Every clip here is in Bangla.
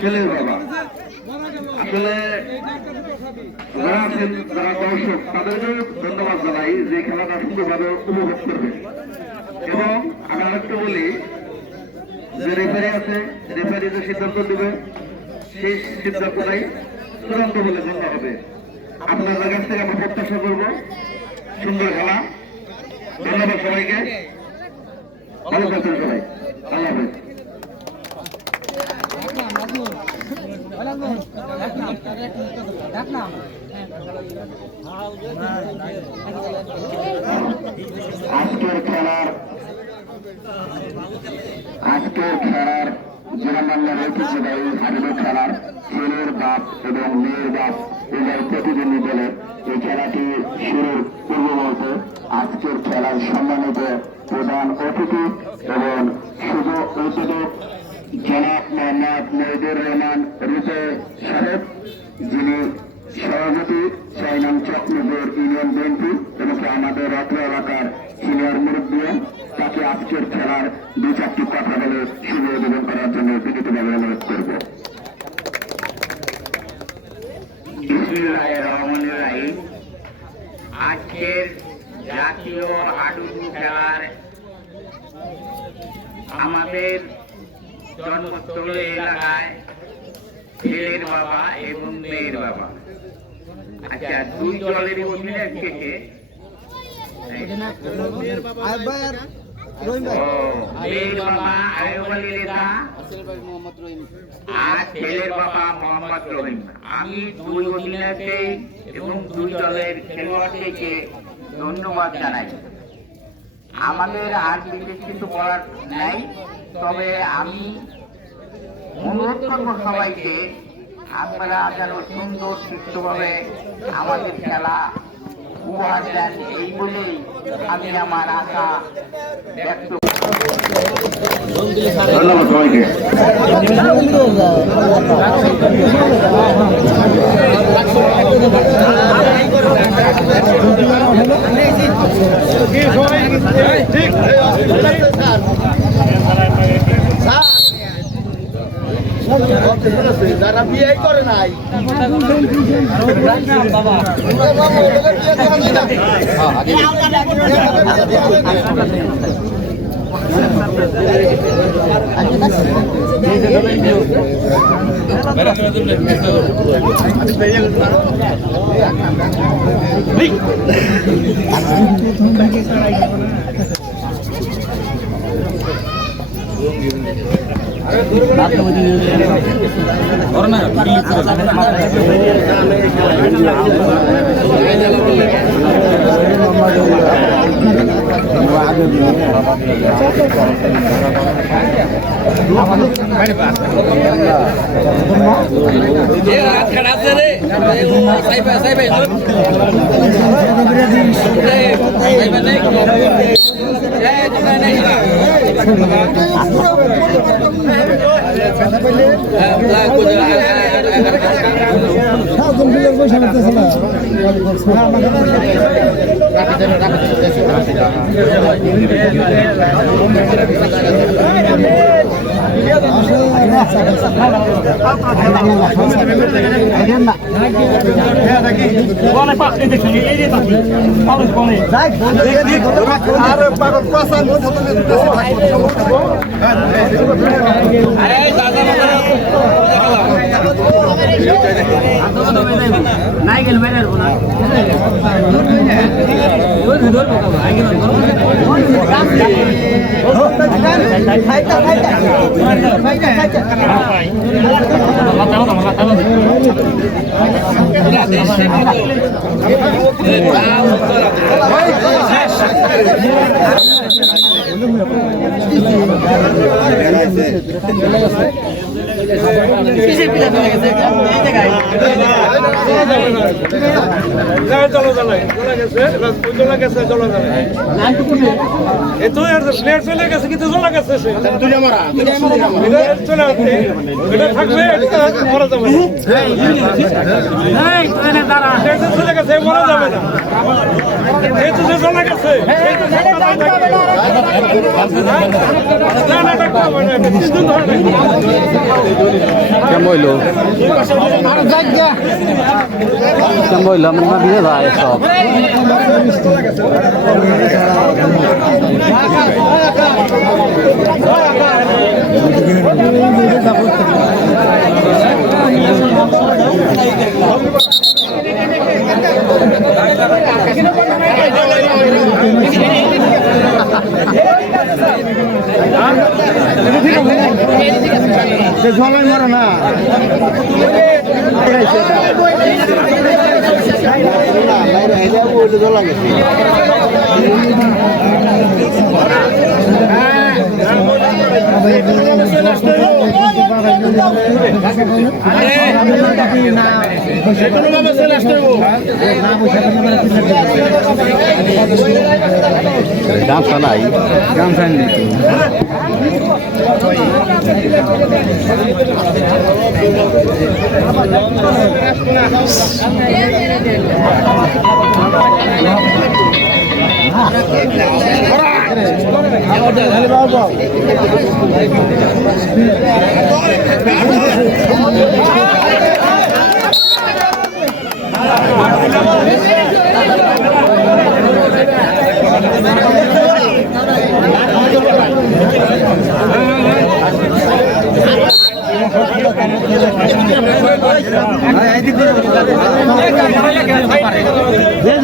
ছেলের বাবা। আসলে যারা আছেন, যারা দর্শক, তাদেরকে ধন্যবাদ জানাই যে খেলাটা সুন্দরভাবে উপভোগ করবে। এবং আমি আরেকটু বলি যে রেফারি আছে, রেফারি যে সিদ্ধান্ত দেবে সেই সিদ্ধান্তটাই চূড়ান্ত বলে গণ্য হবে। আপনাদের কাছ থেকে আমরা প্রত্যাশা করবো সুন্দর খেলা। ধন্যবাদ সবাইকে, ভালো থাকবেন সবাই, আল্লাহ হাফেজ। আজকের খেলার যারা বাংলা ঐতিহ্যবাহী হারিয়ে খেলার ছেলের বাপ এবং মেয়ের বাপ এবার প্রতিদ্বন্দ্বী দলের এই খেলাটি শুরুর পূর্ব মুহূর্তে আজকের খেলার সম্মানিত প্রধান অতিথি এবং শুভ উদ্বোধক জনাব মোহাম্মদ মহিদুর রহমান রূপে সাহেব, যিনি সভাপতি ৬ নং চকনগর ইউনিয়ন বিএনপি এবং আমাদের রাত্র এলাকার সিনিয়র মুরব্বী, তাকে আজকের খেলার ২-৪টি কথা বলে শুভ উদ্বোধন করার জন্য বিনীতভাবে অনুরোধ করব। বিসমিল্লাহির রহমানির রহিম। আজকের জাতীয় হাডুডু খেলার আমাদের জন্মস্থল এলাকায় ছেলের বাবা এবং মেয়ের বাবা, আচ্ছা দুই দলের অধিনায়ক থেকে মেয়ের বাবা আয়ুব আলী রেজা আর ছেলের বাবা মোহাম্মদ রহিম। আমি দুই অধিনায়ককে এবং দুই দলের খেলোয়াড়কে ধন্যবাদ জানাই। আমাদের আর বিশেষ কিছু বলার নাই, তবে আমি অনুরোধ করবো সবাইকে আপনারা যেন সুন্দর সুস্থভাবে আমাদের খেলা উপহার দেন, এই বলেই আমি আমার আশা ব্যক্ত। ধন্যবাদ সবাইকে। যারা বিয়ে করে নাই চলে কেমন হইলো আমরা দিয়ে যায় সব ঝলাই মারে না ঝোলা গেছে গামছা নাই গামছা নেই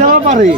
যাওয়া পারে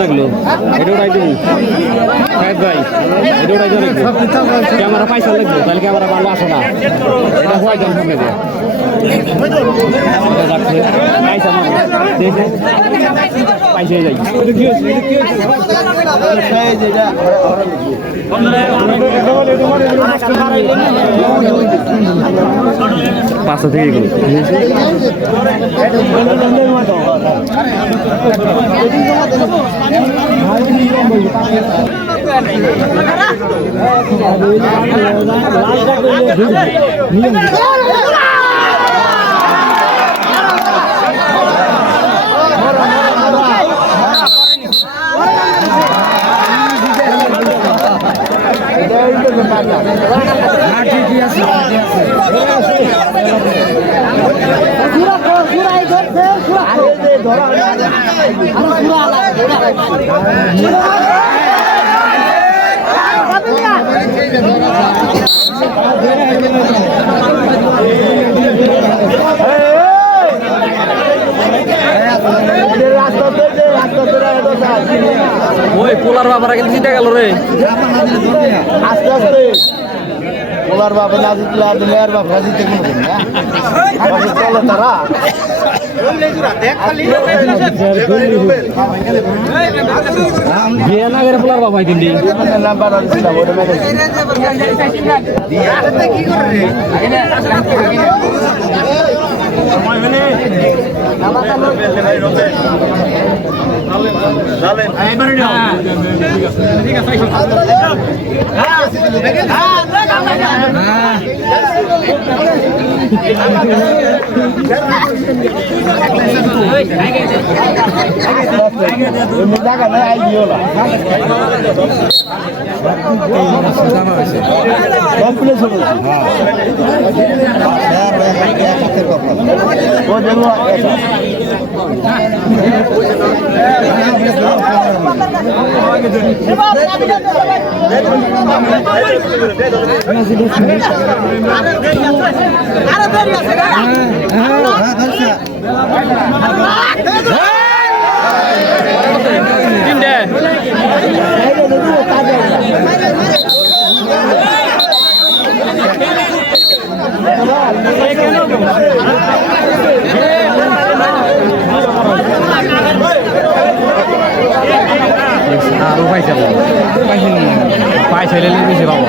লাগলো এটা উড়াই দেবো ভাই এটা উড়াই দেবো ক্যামেরা পয়সা লাগবে তাহলে ক্যামেরা ভালো আসে না এটা হওয়াই যান সামনে দিয়ে পয়সা পয়সা যাই পাঁচশো থেকে ওই পোলার বাবারা কিন্তু জিতে গেল রে আস্তে আস্তে ওলার বাপে না জিতলে আর মেয়ের বাপরা জিতে কোনোদিন না চলে তারা বিয়ে না করে পোলার বাবা দিন নাম্বার দিলাম ওটা মেরে জায়গা নাই আইডিও না কমপ্লেক্স হলো ও দেখো আরো পাইছে বেশি পাবো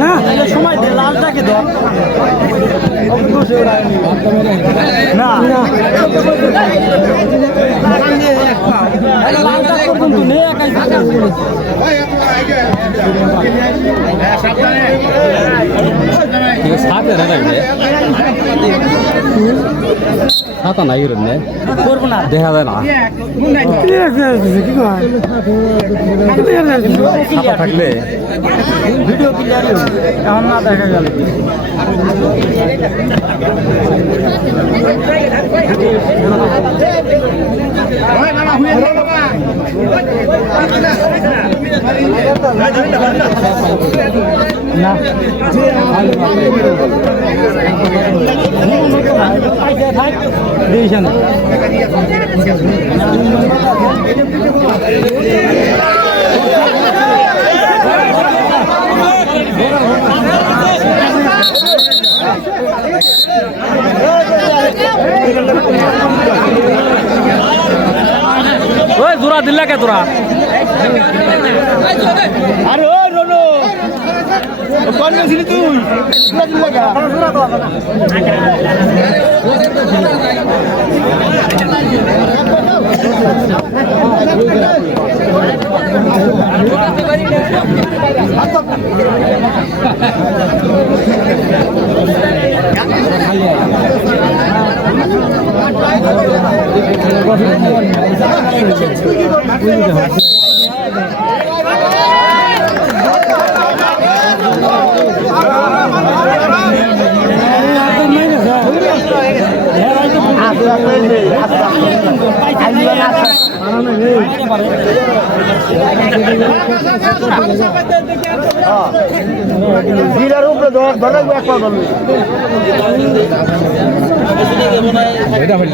না সময় লালটাকে ধর না লালটা পর্যন্ত নেই সাথে ছাতা নাই করবো না দেখা যায় না থাকলে ভিডিও ক্লিয়ার এখন না দেখা গেল না দিয়েছেন ওই জোড়া দিল্লা কে তোরা আরে ও রোনো কোন ছিলি তুই জোড়া দিল্লা জিরার উপরে ধরে এক পা ধরবে এটা হইল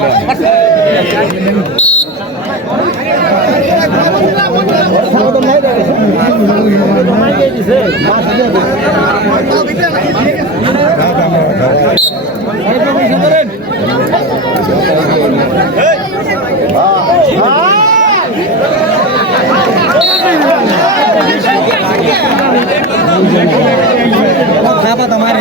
তোমার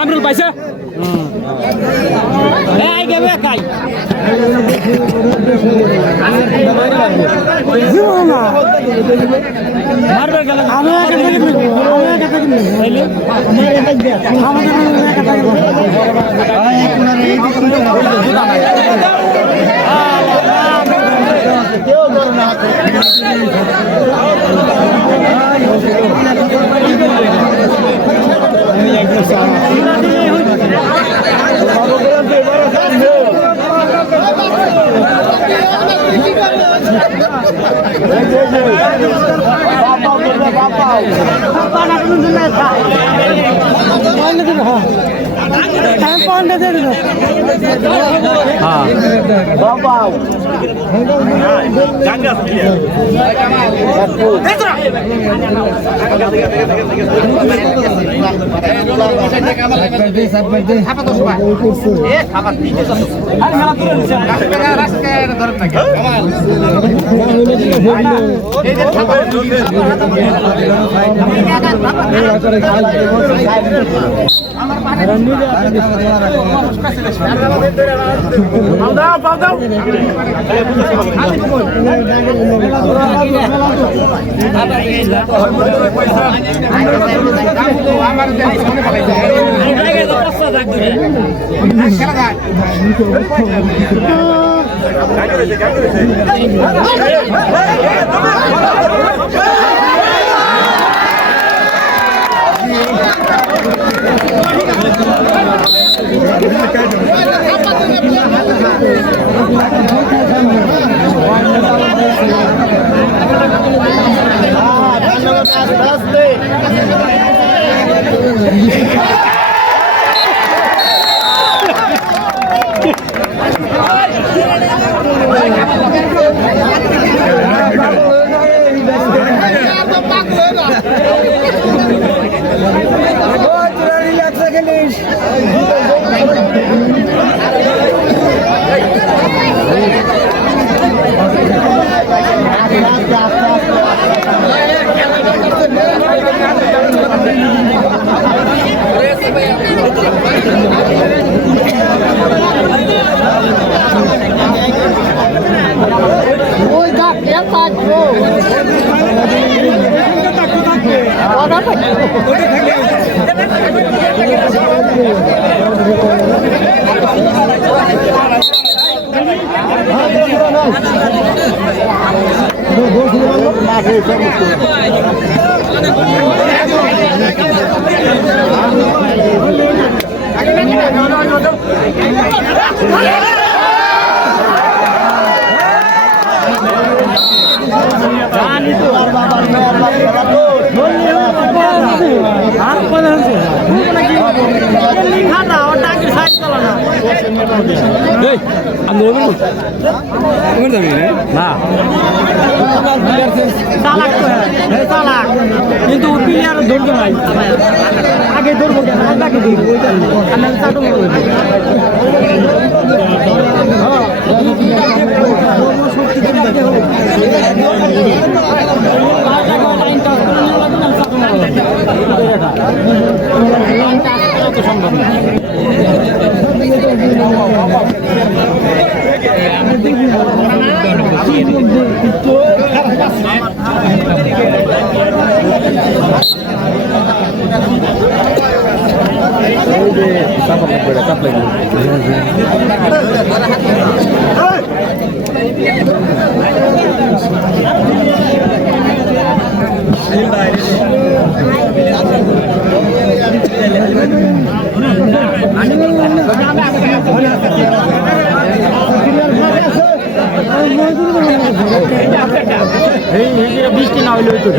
আমরুল পাইছে এই গেবে কাই মারবে গেল আমি কিন্তু প্লেয়ার ধরতো নাই আগে ধরবো কেন আগে ধরবো সম্ভব না বৃষ্টি না হইলে হইতো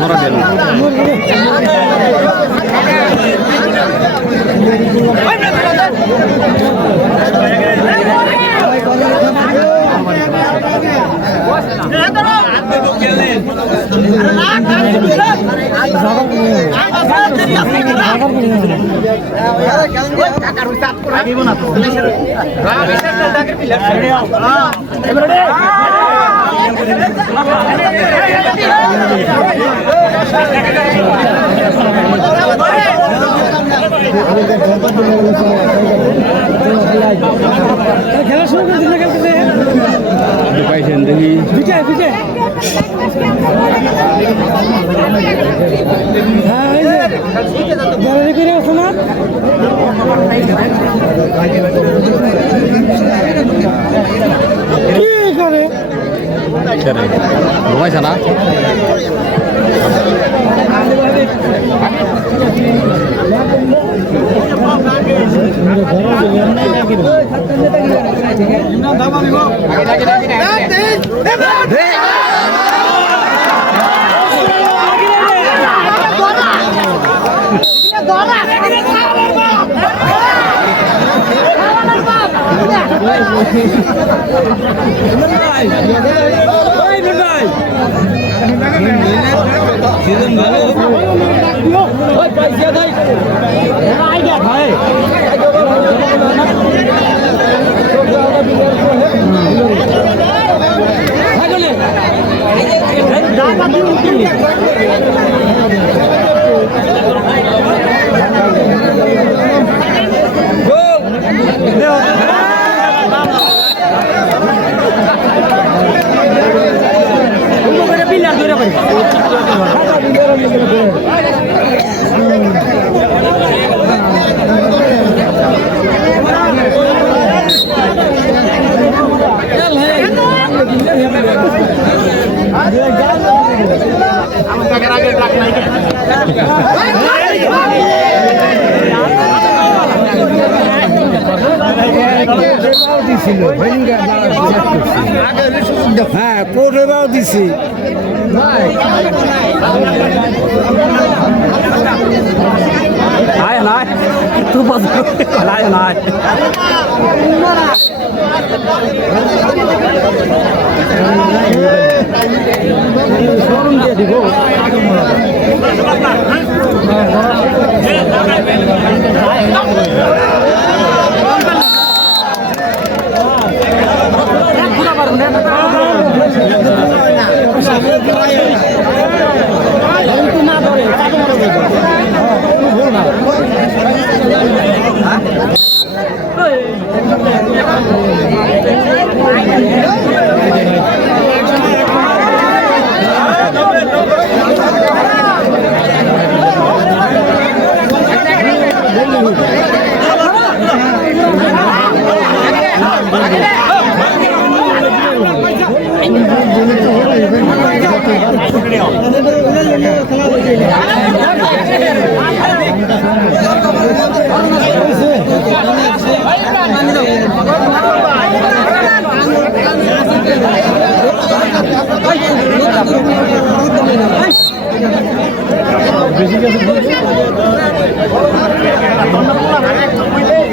মরা দেন খেলা শুরু করে পাইছেন দেখি ঘুমাইছে না হ্যাঁ কোটেরাও দিছি আয় নাই তুই আয় নাই শোরুম দিয়ে দিব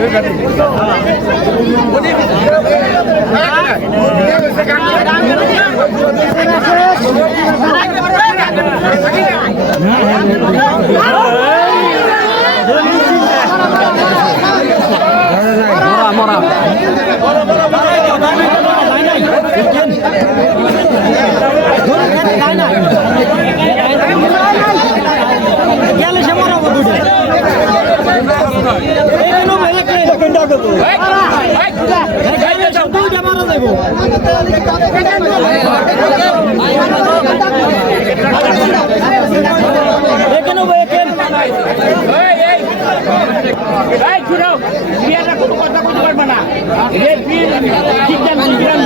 এখানে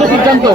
সিদ্ধান্ত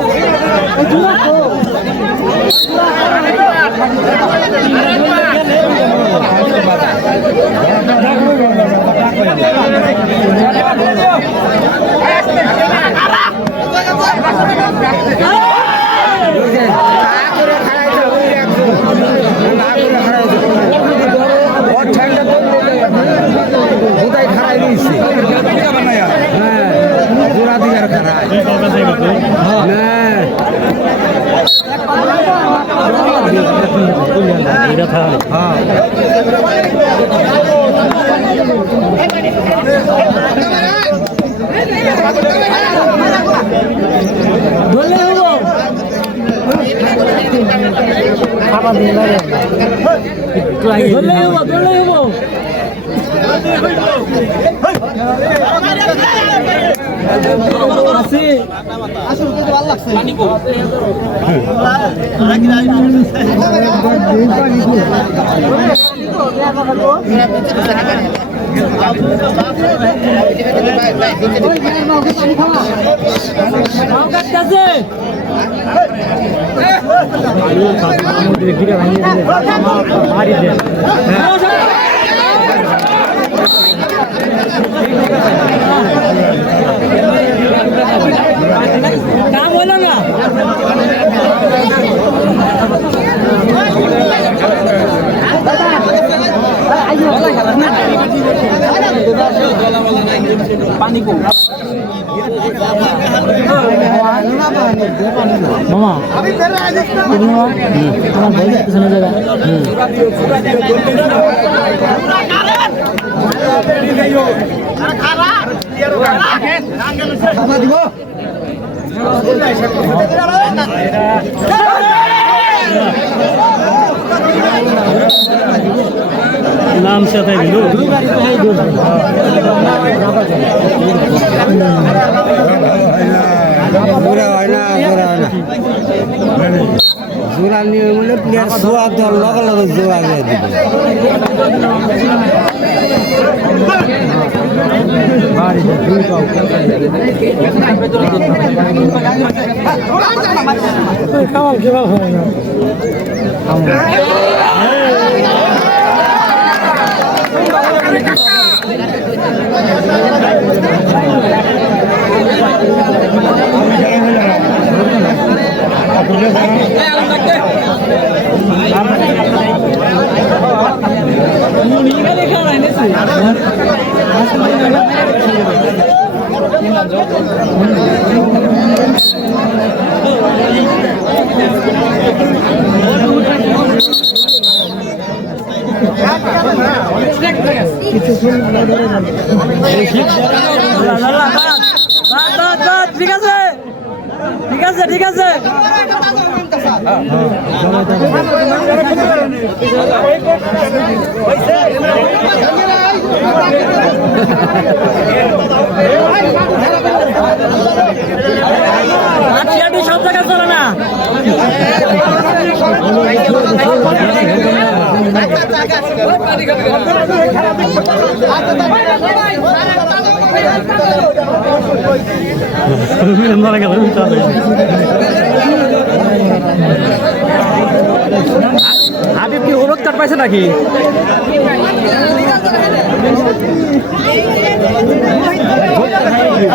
काम बोलो ना पानी को मामा नाम से জোড়া নিয়ে বলে প্লেয়ার জোয়া দেওয়ার লগে লগে জোড়া দিয়ে দিবে খাওয়াল কেবল হয় না ঠিক আছে ঠিক আছে ঠিক আছে সব জায়গায় চলে না হাবিব কি হলুদ কার্ড পাইছে নাকি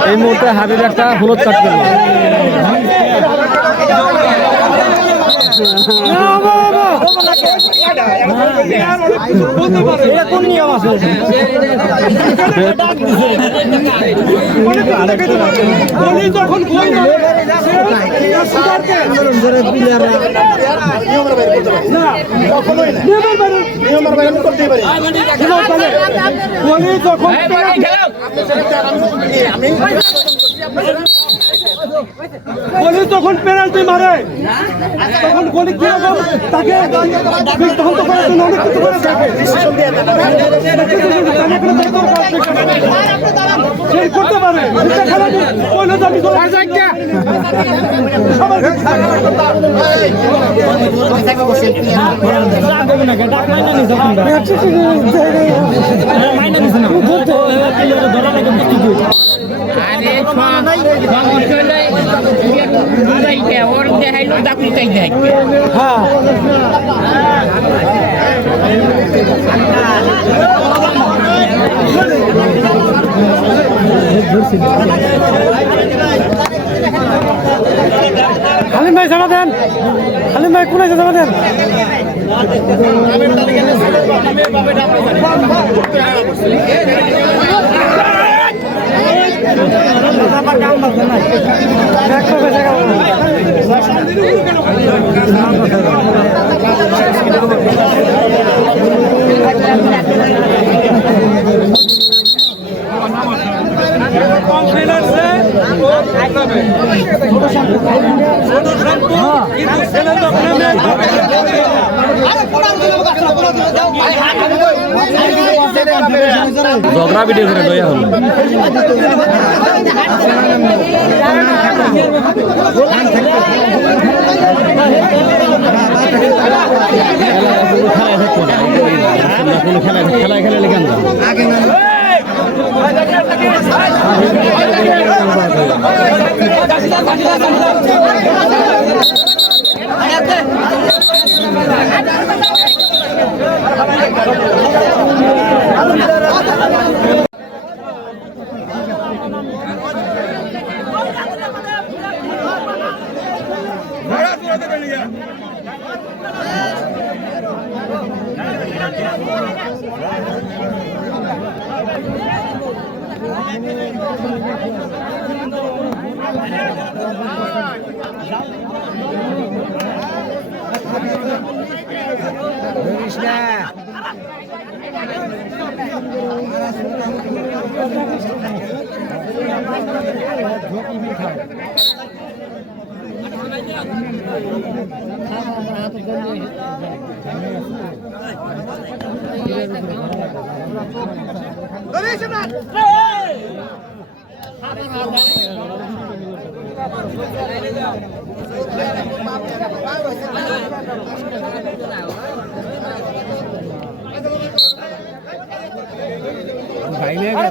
এই মুহূর্তে হাবিব একটা হলুদ কার্ড পেল কোন নিয়ম আছে গোলি যখন পেনাল্টি মারে তখন গোলি কিরকম তাকে তখন তো অনেক কিছু করে থাকে সেই করতে পারে খেলাটি ওর দেখাইলো চাকরি চাই দেখ হালিম ভাই জামা দেন, হালিম ভাই কোন জামা দেন। ঝগড়া ভিডিও করে লইয়া হল খেলায় খেলালে কেন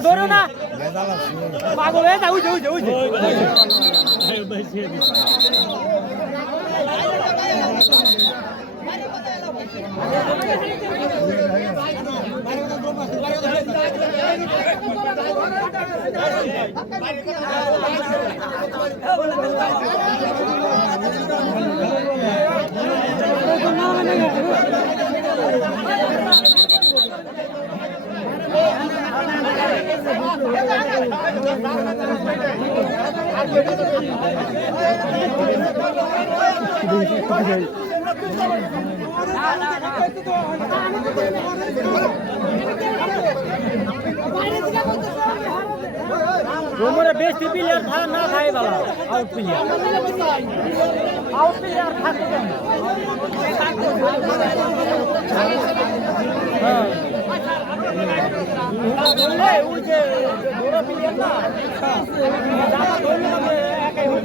ধরো না পাগল হয়ে যাও বেশি প্লেয়ার না খাই ভালো আউট প্লেয়ার থাকতে ওই যে বড় প্লেয়ার না জামা ধরলে একাই হয়ে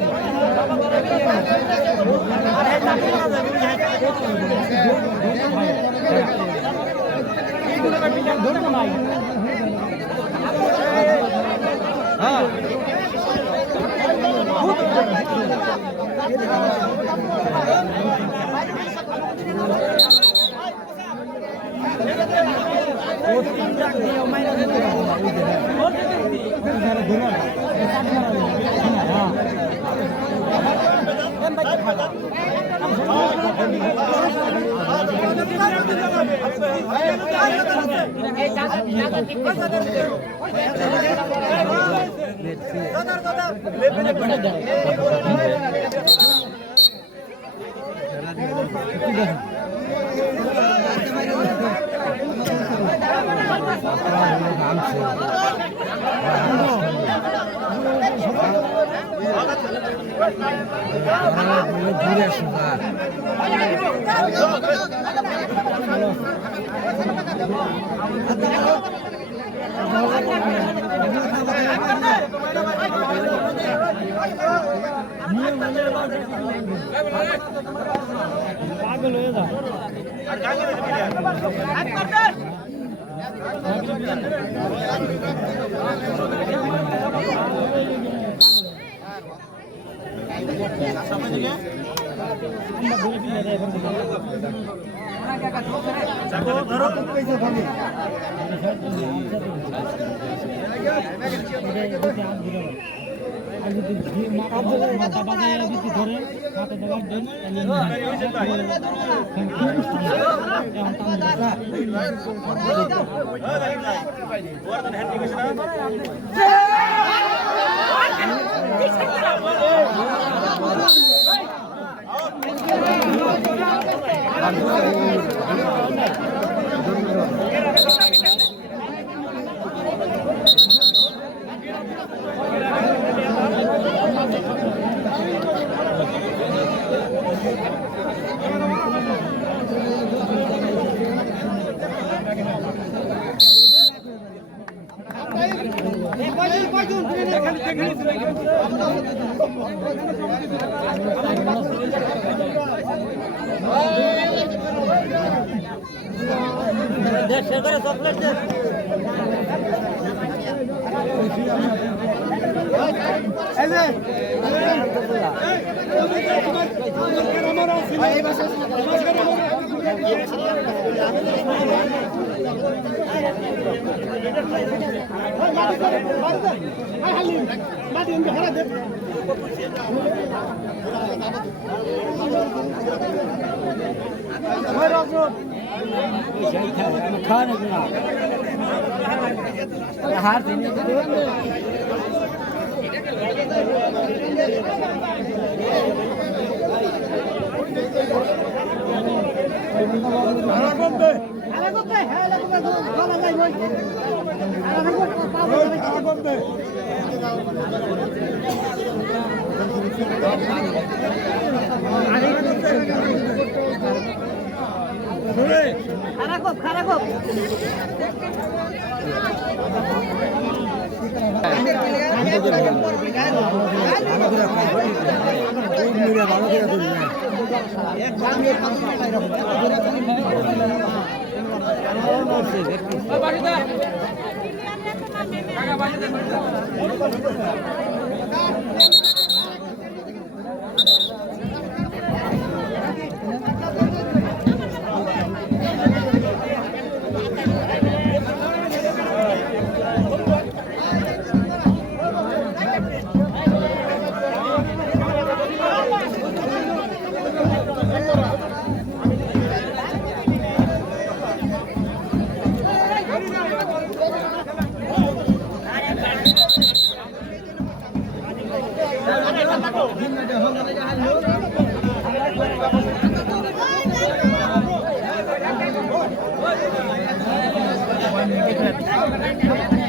ধরবো নাই হ্যাঁ পাগল হয়ে যায় মাথা বাজায় দিতে ধরে মাথা দেওয়ার জন্য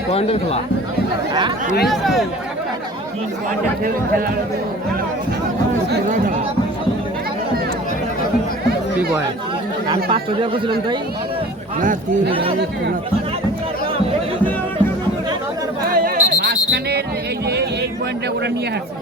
পয়েন্টের খেলা কি কয় আমি 500 টাকা করছিলাম তাই না 3 মাঝখানের এই যে এই পয়েন্টটা ওরা নিয়ে আসছে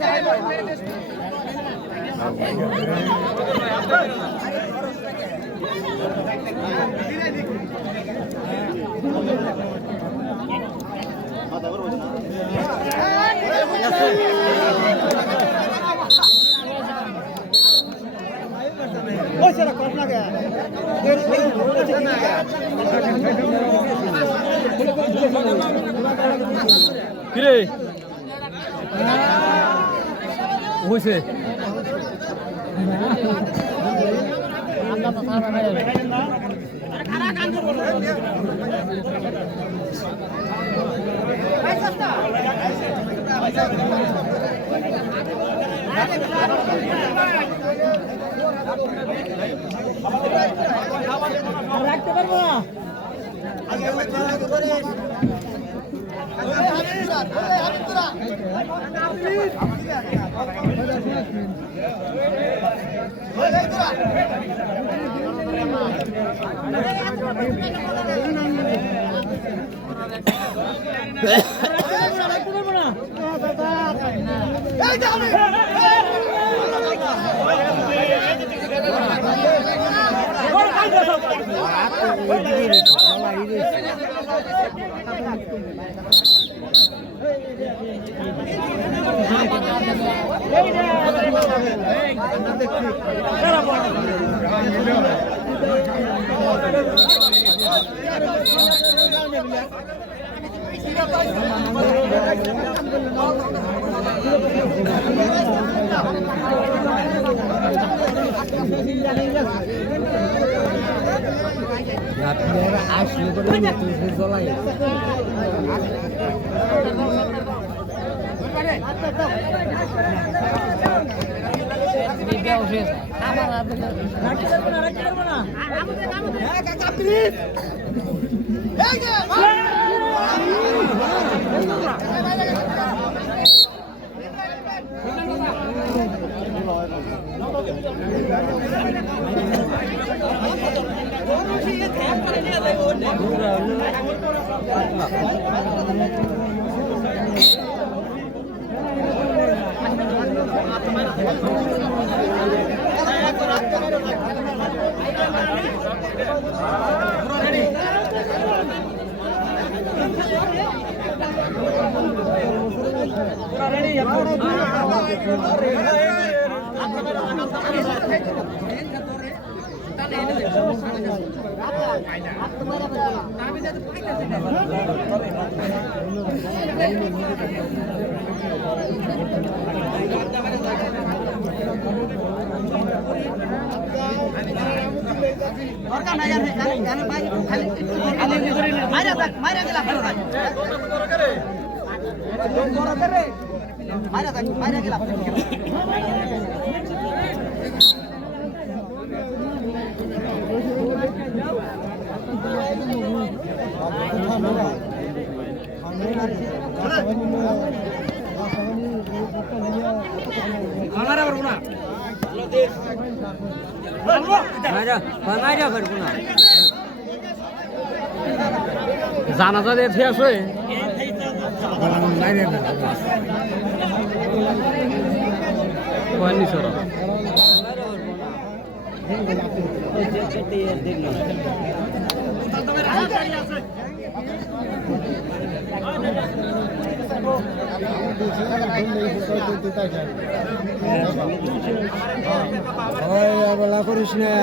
Hey, কিরে হয়েছে রাখতে পারবো না রাখতে পারবো না আসলে চলাই রাখতে পারবো না জানাজা দিয়ে ঠিক আছে বেলা করিস না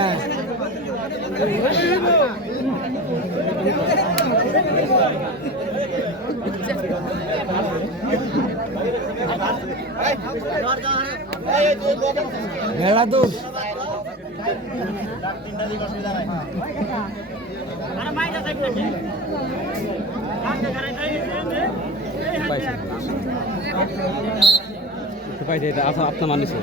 মেলা দূর পাইছে এটা আপনার মানিছে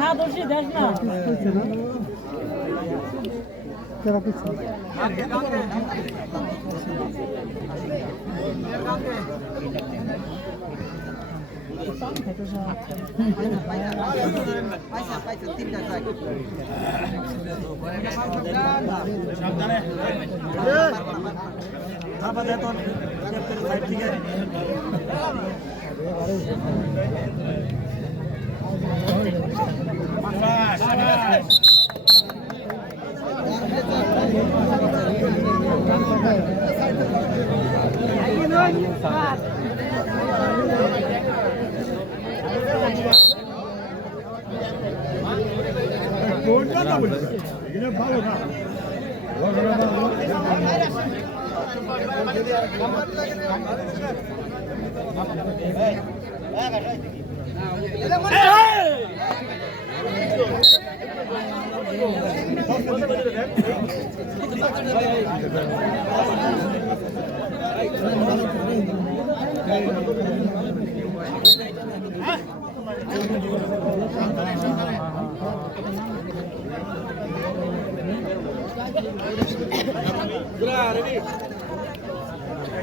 হাত ধরছি দেখ না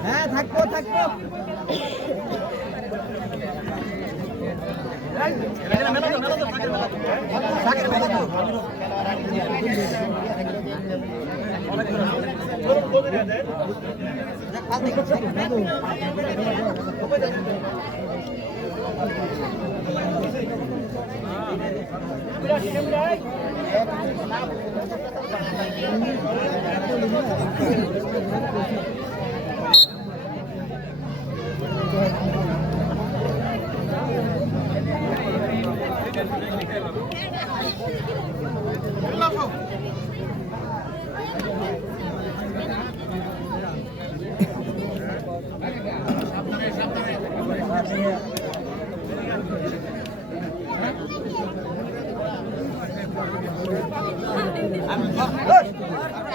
হ্যাঁ থাকবো থাকবো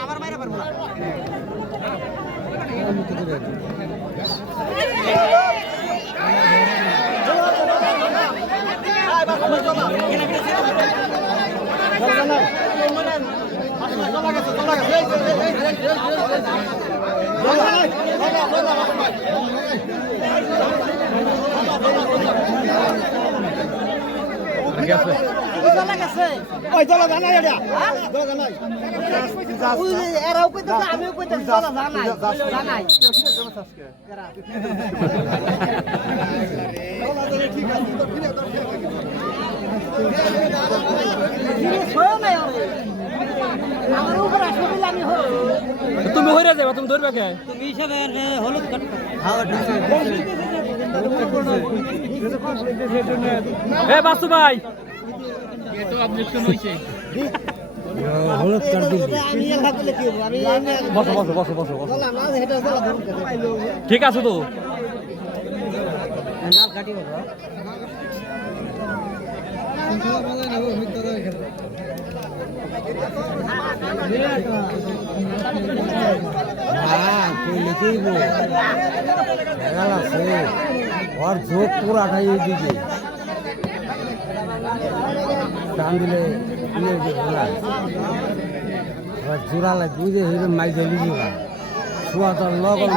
আমার মাইরা পারবো না ওই দলা জানাই এটা দলা জানাই ওই এরাও কইতাছে আমিও কইতাছি দলা জানাই জানাই এরা দলা জানাই ঠিক আছে তো ফিরে তো ফিরে নাই আরে আমার উপর আসলে আমি তুমি হইরা যাবা তুমি ধরবে কে তুমি হিসাবে হলুদ কাট এ বাসু ভাই এটা অবজেকশন হইছে হলুদ কার্ড দিবি আমি এলা দিলে কি হবে আমি বসো বসো বসো বসো বসো বলা না এটা বলা ধরুন ঠিক আছে তো নাল কাটি বলো হ্যাঁ তুই লিখেই বল গেল আছে ওর ঝোঁক পুরাটাই এইদিকে টান দিলে জোড়া লাগে বুঝে হিরে মাই দিলি জোড়া শোয়া তোর লগল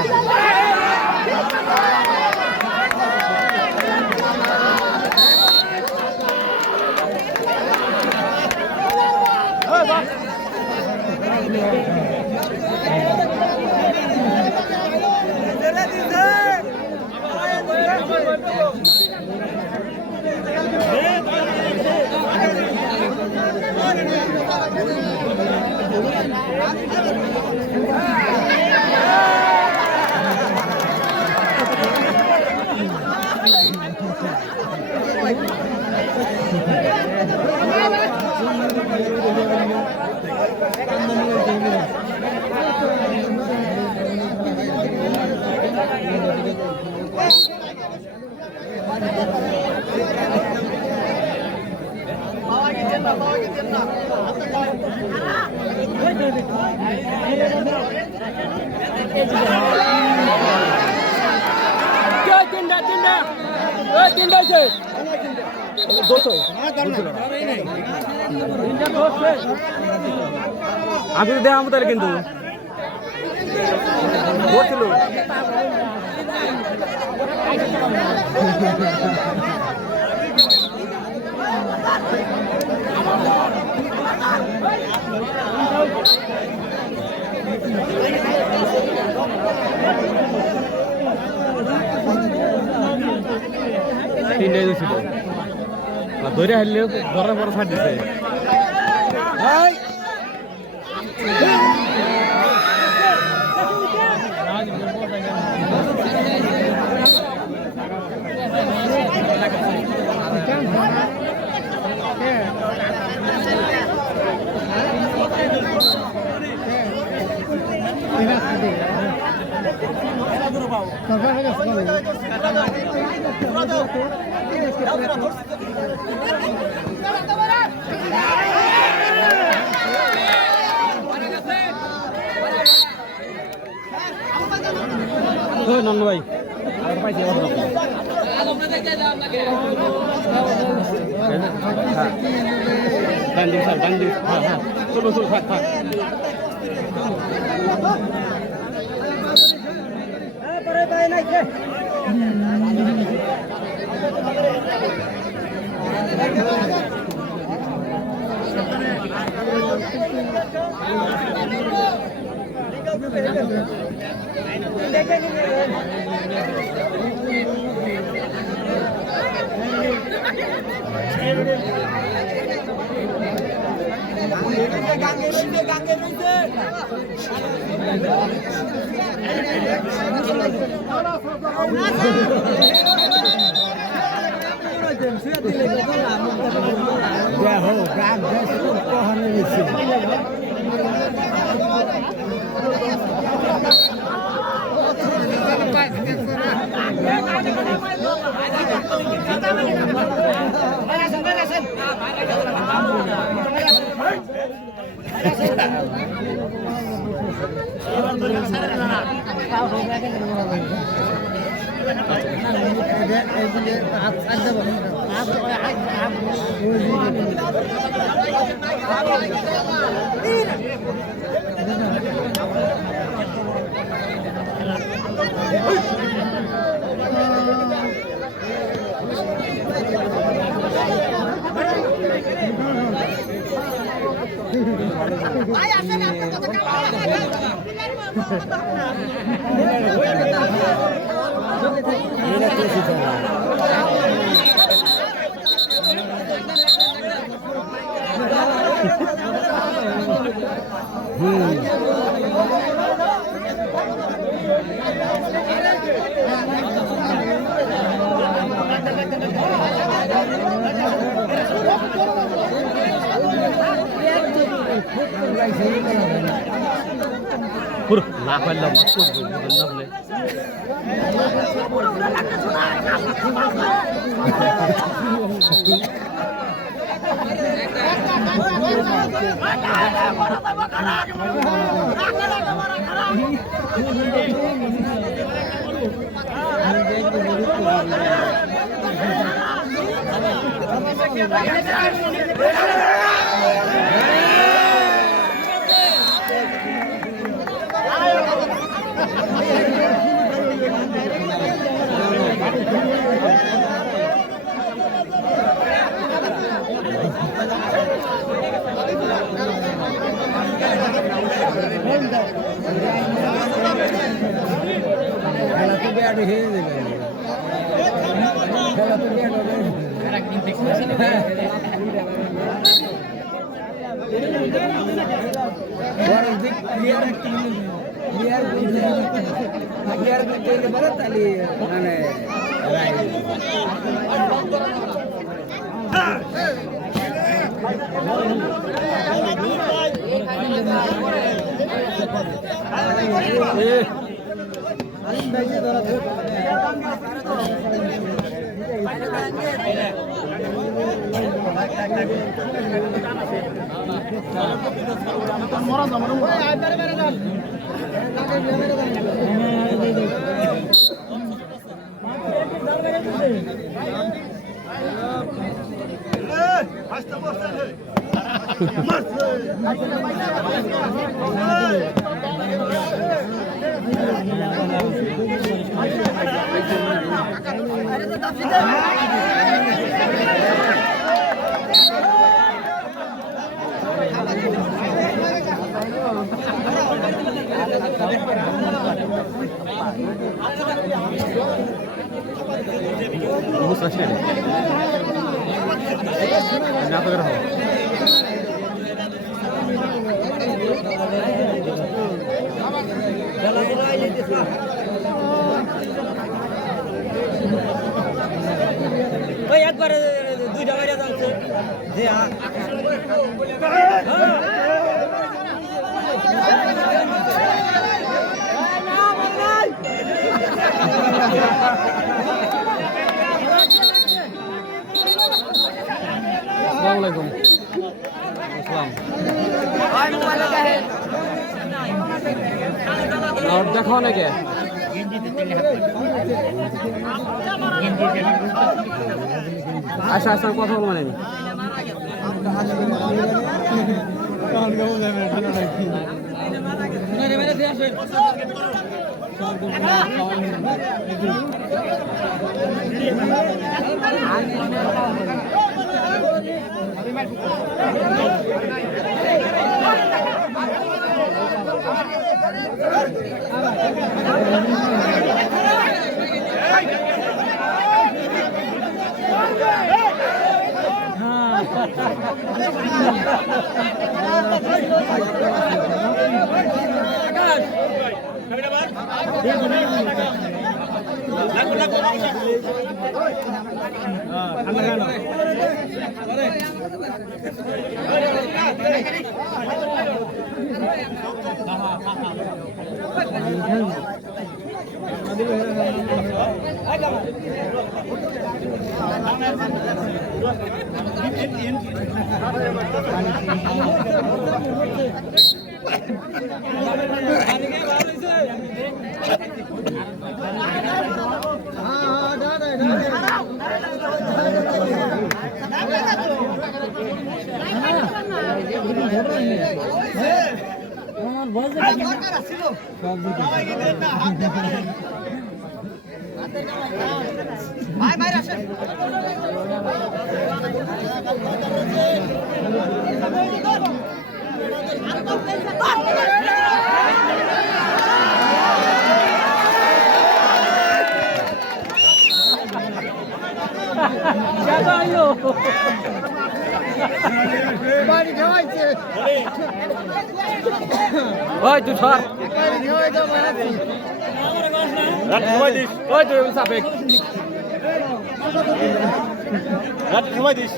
আমি তো দেখাবো তাহলে কিন্তু বলছিল তিনটে দিয়েছিল ধরে হারলে ধরার পর ছাড় দিছে নন্দ ভাই পাইছি ডান দিন স্যার ডান দিন হ্যাঁ হ্যাঁ চলো চলো থাক থাক না পারলাম একবারে দুইটা বাইরে যাচ্ছে যে আসসালামু আলাইকুম দেখো নাকি আচ্ছা আচ্ছা কথা বলবো না ভাই ভাই আসেন বাড়ি খাওয়াইছে ওই তুই ধর বাড়ি খাওয়াইছে বানাচ্ছি রাত সময় দিস ওই তুই সাপেক রাত সময় দিস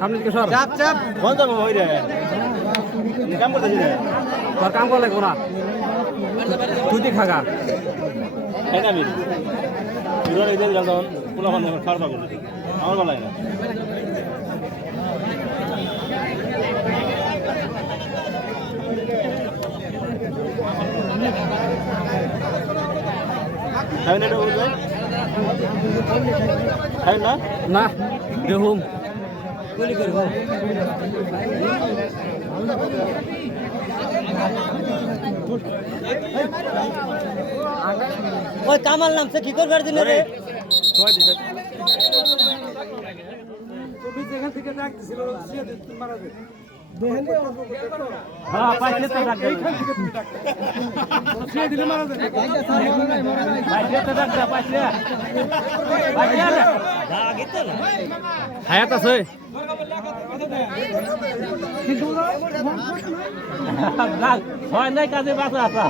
সামনে দিকে সর চাপ চাপ কোন যাবো ওই রে কাম করতেছি রে তোর কাম করা লাগবো না তুই দি খাগা এই কামি পুরো এই যে যখন পুরো মানে খারাপ পাবো আমার ভালো লাগে না খাই না এটা খাই না না দেহুম গুলি করব ওই কামাল নামছে কি করবার দিন রে তোই দিছে হ্যাঁ পাইছে তো ডাক দিলে মারা যায় পাইছে তো ডাক পাইছে হায়াত আছে হয় নাই কাজে বাঁচা আসা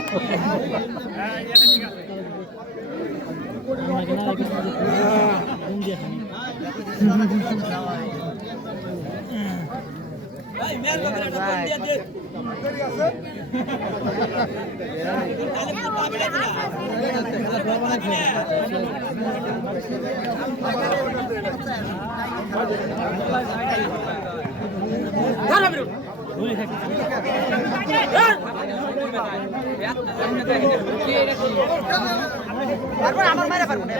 আমার মাইরা পারবো না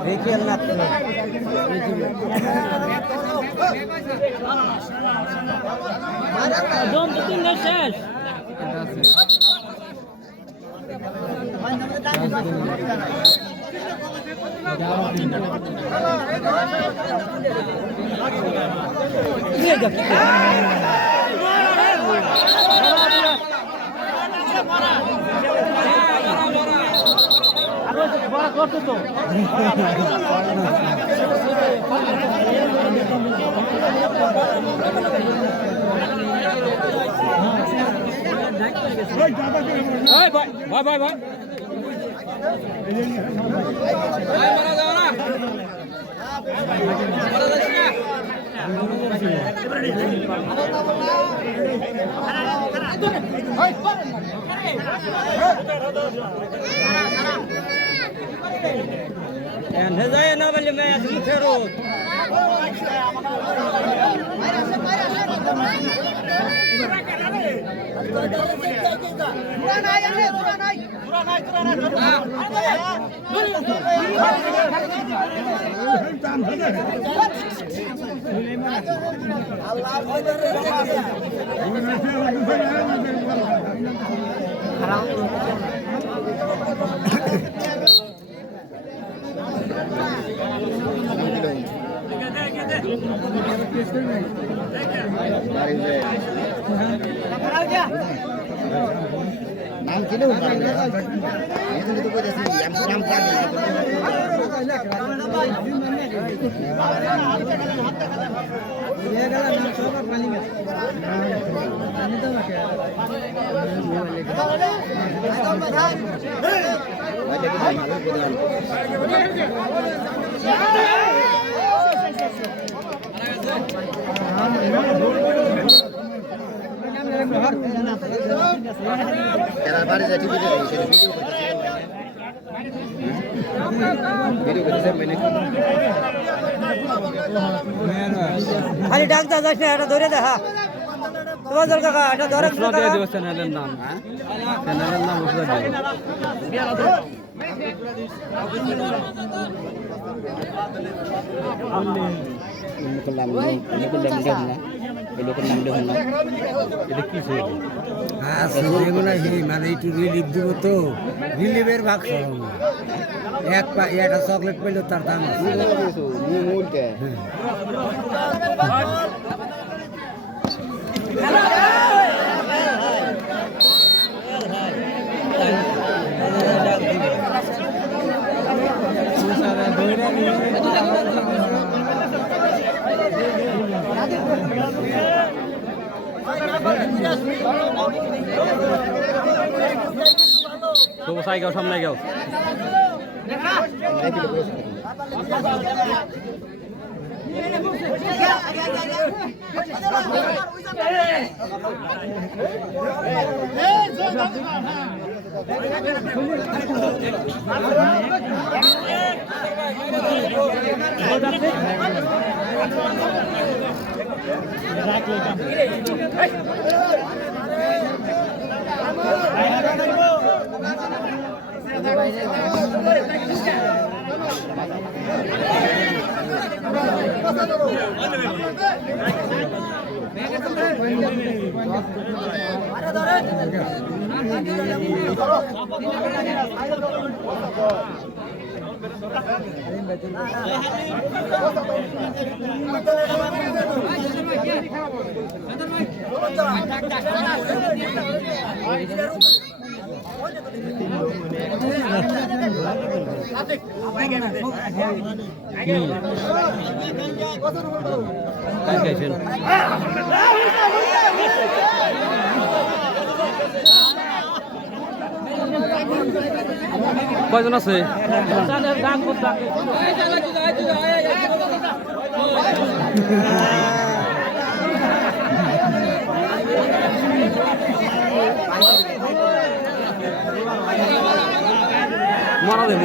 देखिए अल्लाह ভাই ভাই ভাই যায় না বলে मैं आज फेरो নাম কি নেব এই তো কইতাছি আমি নাম জানি খালি ডাক্তার যাস না এটা ধরে দেখা তোমার দল কাকা এটা ধরে চ্যানেলের নাম চ্যানেলের নাম মানে একটু রিলিফ দিব তো রিলিফের ভাগ একটা চকলেট পেলেও তার দাম আছে তো সাইকেল সামনে গেল কয়জন আছে মারা দেব